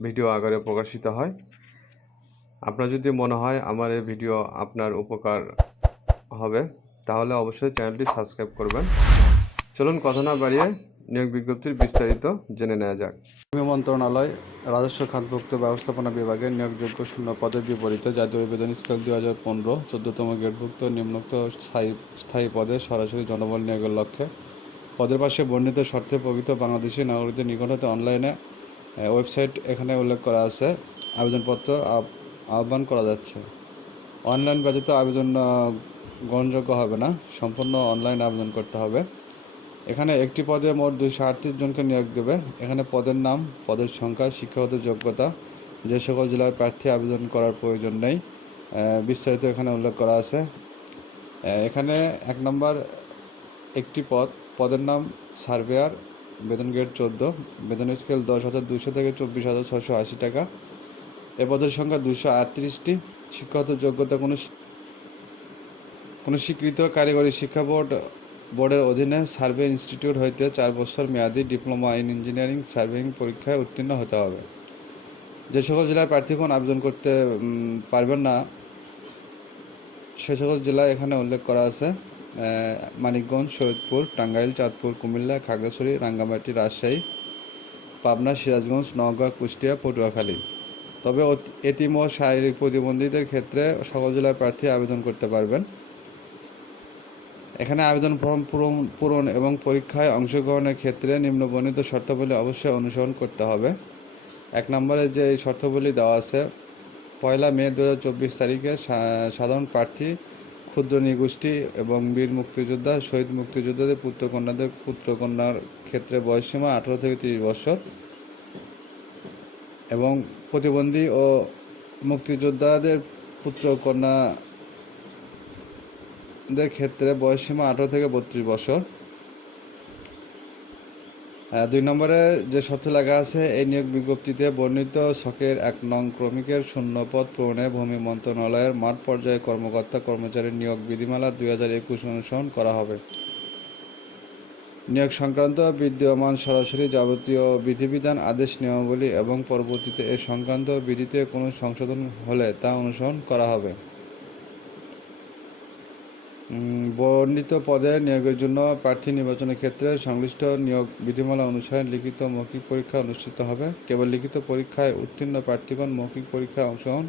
Video আকারে প্রকাশিত হয়। আপনার যদি মনে হয় আমার এই ভিডিও আপনার উপকার হবে, তাহলে অবশ্যই চ্যানেলটি সাবস্ক্রাইব করবেন। চলুন কথা না বাড়িয়ে নিয়োগ বিজ্ঞপ্তির বিস্তারিত জেনে নেওয়া যাক। ভূমি মন্ত্রণালয়, রাজস্ব খাতভুক্ত ব্যবস্থাপনা বিভাগের নিয়োগযোগ্য শূন্য পদের বিপরীতে জাতীয় বেতন স্কেল দুই হাজার পনেরো, চোদ্দতম গেটভুক্ত নিম্নোক্ত স্থায়ী স্থায়ী পদে সরাসরি জনবল নিয়োগের লক্ষ্যে। পদের পাশে বর্ণিত শর্তে প্রকৃত বাংলাদেশি নাগরিকদের নিকট হতে অনলাইনে ওয়েবসাইট এখানে উল্লেখ করা আছে, আবেদনপত্র আব- আহ্বান করা যাচ্ছে। অনলাইন ব্যতীত আবেদন গ্রহণযোগ্য হবে না, সম্পূর্ণ অনলাইন আবেদন করতে হবে। এখানে একটি পদে মোট দুইশো আটত্রিশ জনকে নিয়োগ দেবে। এখানে পদের নাম, পদের সংখ্যা, শিক্ষাগত যোগ্যতা, যে সকল জেলার প্রার্থী আবেদন করার প্রয়োজন নেই বিস্তারিত এখানে উল্লেখ করা আছে। এখানে এক নম্বর একটি পদ, পদের নাম সার্ভেয়ার বেতন গ্রেড চোদ্দ, বেতন স্কেল দশ হাজার দুশো থেকে চব্বিশ হাজার ছশো আশি টাকা। এ পদের সংখ্যা দুশো আটত্রিশটি। শিক্ষাগত যোগ্যতা কোনো কোনো স্বীকৃত কারিগরি শিক্ষা বোর্ড, বোর্ডের অধীনে সার্ভে ইনস্টিটিউট হইতে চার বছর মেয়াদি ডিপ্লোমা ইন ইঞ্জিনিয়ারিং সার্ভেইং পরীক্ষায় উত্তীর্ণ হতে হবে। যে সকল জেলার প্রার্থীগণ আবেদন করতে পারবেন না, সে সকল জেলা এখানে উল্লেখ করা আছে। মানিকগঞ্জ, সৈয়দপুর, টাঙ্গাইল, চাঁদপুর, কুমিল্লা, খাগড়াছড়ি, রাঙ্গামাটি, রাজশাহী, পাবনা, সিরাজগঞ্জ, নওগাঁ, কুষ্টিয়া, পটুয়াখালী। তবে এতিম শারীরিক প্রতিবন্ধীদের ক্ষেত্রে সকল জেলার প্রার্থী আবেদন করতে পারবেন। এখানে আবেদন ফর্ম পূরণ পূরণ এবং পরীক্ষায় অংশগ্রহণের ক্ষেত্রে নিম্নবর্ণিত শর্তাবলী অবশ্যই অনুসরণ করতে হবে। এক নম্বরে যে শর্তাবলী দেওয়া আছে, পয়লা মে দু হাজার চব্বিশ তারিখে সাধারণ প্রার্থী ক্ষুদ্র নৃগোষ্ঠী এবং বীর মুক্তিযোদ্ধা, শহীদ মুক্তিযোদ্ধাদের পুত্রকন্যাদের পুত্রকন্যার ক্ষেত্রে বয়সসীমা আঠারো থেকে তিরিশ বছর এবং প্রতিবন্ধী ও মুক্তিযোদ্ধাদের পুত্রকন্যাদের ক্ষেত্রে বয়সসীমা আঠারো থেকে বত্রিশ বছর। দুই নম্বরে যে শর্ত লেখা আছে, এই নিয়োগ বিজ্ঞপ্তিতে বর্ণিত ছকের এক নং ক্রমিকের শূন্য পদ পূরণে ভূমি মন্ত্রণালয়ের মাঠ পর্যায়ে কর্মকর্তা কর্মচারীর নিয়োগ বিধিমালা দুই হাজার একুশ অনুসরণ করা হবে। নিয়োগ সংক্রান্ত বিদ্যমান সরাসরি যাবতীয় বিধিবিধান, আদেশ, নিয়মাবলী এবং পরবর্তীতে এ সংক্রান্ত বিধিতে কোনো সংশোধন হলে তা অনুসরণ করা হবে। বর্ণিত পদে নিয়োগের জন্য প্রার্থী নির্বাচনের ক্ষেত্রে সংশ্লিষ্ট নিয়োগ বিধিমালা অনুসারে লিখিত মৌখিক পরীক্ষা অনুষ্ঠিত হবে। কেবল লিখিত পরীক্ষায় উত্তীর্ণ প্রার্থীগণ মৌখিক পরীক্ষায় অংশগ্রহণ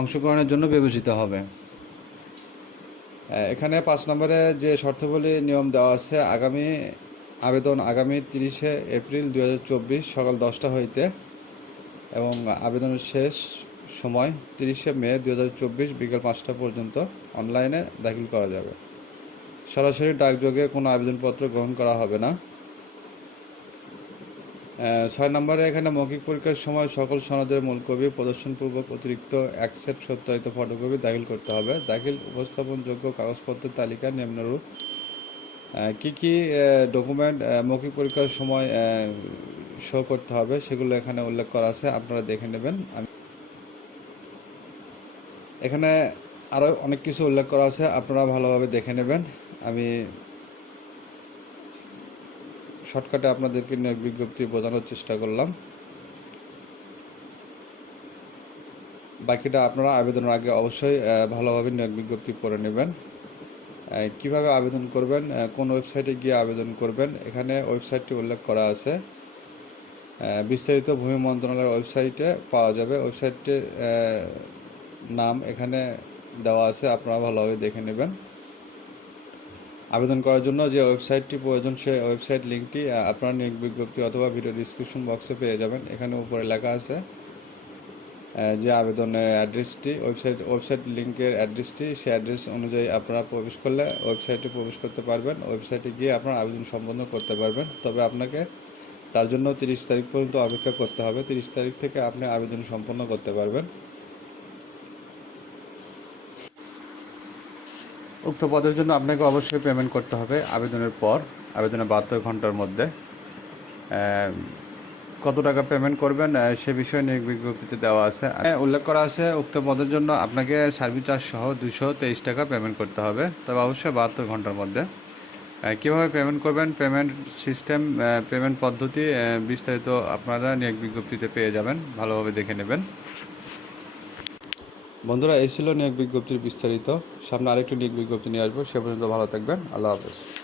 অংশগ্রহণের জন্য বিবেচিত হবে। এখানে পাঁচ নম্বরে যে শর্তাবলী নিয়ম দেওয়া আছে, আগামী আবেদন আগামী তিরিশে এপ্রিল দু হাজার চব্বিশ সকাল দশটা হইতে এবং আবেদনের শেষ সময় তিরিশে মে দু হাজার চব্বিশ বিকেল পাঁচটা পর্যন্ত অনলাইনে দাখিল করা যাবে। সরাসরি ডাকযোগে কোনো আবেদনপত্র গ্রহণ করা হবে না। ছয় নম্বরে এখানে মৌখিক পরীক্ষার সময় সকল সনদের মূল কপি, প্রদর্শনপূর্বক অতিরিক্ত এক সেট সত্যায়িত ফটোকপি দাখিল করতে হবে। দাখিল উপস্থাপনযোগ্য কাগজপত্রের তালিকা, নিম্নরূপ কি কি ডকুমেন্ট মৌখিক পরীক্ষার সময় শো করতে হবে সেগুলো এখানে উল্লেখ করা আছে, আপনারা দেখে নেবেন। আমি এখানে আরও অনেক কিছু উল্লেখ করা আছে আপনারা ভালোভাবে দেখে নেবেন। আমি শর্টকাটে আপনাদেরকে নিয়োগ বিজ্ঞপ্তি বোঝানোর চেষ্টা করলাম। বাকিটা আপনারা আবেদনের আগে অবশ্যই ভালোভাবে নিয়োগ বিজ্ঞপ্তি পড়ে নেবেন। কীভাবে আবেদন করবেন কোন ওয়েবসাইটে গিয়ে আবেদন করবেন এখানে ওয়েবসাইটটি উল্লেখ করা আছে। বিস্তারিত ভূমি মন্ত্রণালয়ের ওয়েবসাইটে পাওয়া যাবে। ওয়েবসাইটটির আহ, নাম এখানে দেওয়া আছে, আপনারা ভালোভাবে দেখে নেবেন। আবেদন করার জন্য যে ওয়েবসাইটটি প্রয়োজন, সেই ওয়েবসাইট লিঙ্কটি আপনারা নিয়োগ বিজ্ঞপ্তি অথবা ভিডিও ডিসক্রিপশন বক্সে পেয়ে যাবেন। এখানে উপরে লেখা আছে যে আবেদনের অ্যাড্রেসটি, ওয়েবসাইট ওয়েবসাইট লিঙ্কের অ্যাড্রেসটি, সেই অ্যাড্রেস অনুযায়ী আপনারা প্রবেশ করলে ওয়েবসাইটে প্রবেশ করতে পারবেন। ওয়েবসাইটে গিয়ে আপনারা আবেদন সম্পন্ন করতে পারবেন। তবে আপনাকে তার জন্য তিরিশ তারিখ পর্যন্ত অপেক্ষা করতে হবে। তিরিশ তারিখ থেকে আপনি আবেদন সম্পন্ন করতে পারবেন। উক্ত পদের জন্য আপনাকে অবশ্যই পেমেন্ট করতে হবে আবেদনের পর, আবেদনের বাহাত্তর ঘণ্টার মধ্যে। কত টাকা পেমেন্ট করবেন সে বিষয়ে নিয়োগ বিজ্ঞপ্তিতে দেওয়া আছে। উল্লেখ করা আছে, উক্ত পদের জন্য আপনাকে সার্ভিস চার্জ সহ দুশো তেইশ টাকা পেমেন্ট করতে হবে। তবে অবশ্যই বাহাত্তর ঘণ্টার মধ্যে। কীভাবে পেমেন্ট করবেন? পেমেন্ট সিস্টেম পেমেন্ট পদ্ধতি বিস্তারিত আপনারা নিয়োগ বিজ্ঞপ্তিতে পেয়ে যাবেন। ভালোভাবে দেখে নেবেন। বন্ধুরা, এই ছিল নিয়োগ বিজ্ঞপ্তির বিস্তারিত। সামনে আরেকটি নিয়োগ বিজ্ঞপ্তি নিয়ে আসব। সে পর্যন্ত ভালো থাকবেন। আল্লাহ হাফেজ।